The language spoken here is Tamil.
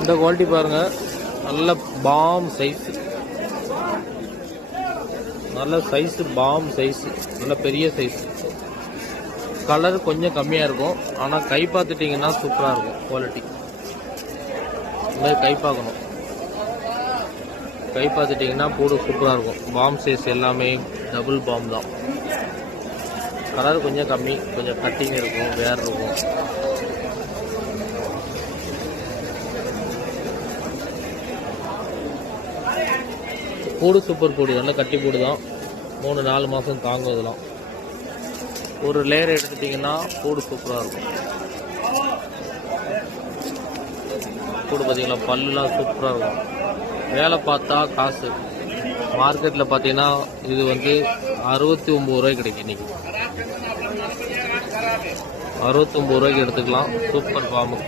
இந்த குவாலிட்டி பாருங்கள், நல்ல பாம் சைஸு, நல்ல சைஸு, பாம் சைஸு, நல்ல பெரிய சைஸு. கலர் கொஞ்சம் கம்மியாக இருக்கும், ஆனால் கை பார்த்துட்டிங்கன்னா சூப்பராக இருக்கும். குவாலிட்டி இந்த மாதிரி கை பார்க்கணும். கை பார்த்துட்டிங்கன்னா பூடு சூப்பராக இருக்கும். பாம் சைஸ் எல்லாமே டபுள் பாம் தான். கலர் கொஞ்சம் கம்மி, கொஞ்சம் கட்டிங் இருக்கும், வேர் இருக்கும். பூடு சூப்பர் பூடு, நல்ல கட்டி பூடு தான். 3-4 மாதம் தாங்கும். இதெல்லாம் ஒரு லேயர் எடுத்துட்டிங்கன்னா பூடு சூப்பராக இருக்கும். பூடு பார்த்தீங்களா, பல்லுலாம் சூப்பராக இருக்கும். வேலை பார்த்தா காசு. மார்க்கெட்டில் பார்த்தீங்கன்னா இது வந்து 69 ரூபாய்க்கு கிடைக்கும். இன்றைக்கி 69 ரூபாய்க்கு எடுத்துக்கலாம். சூப்பர் பாம்பு.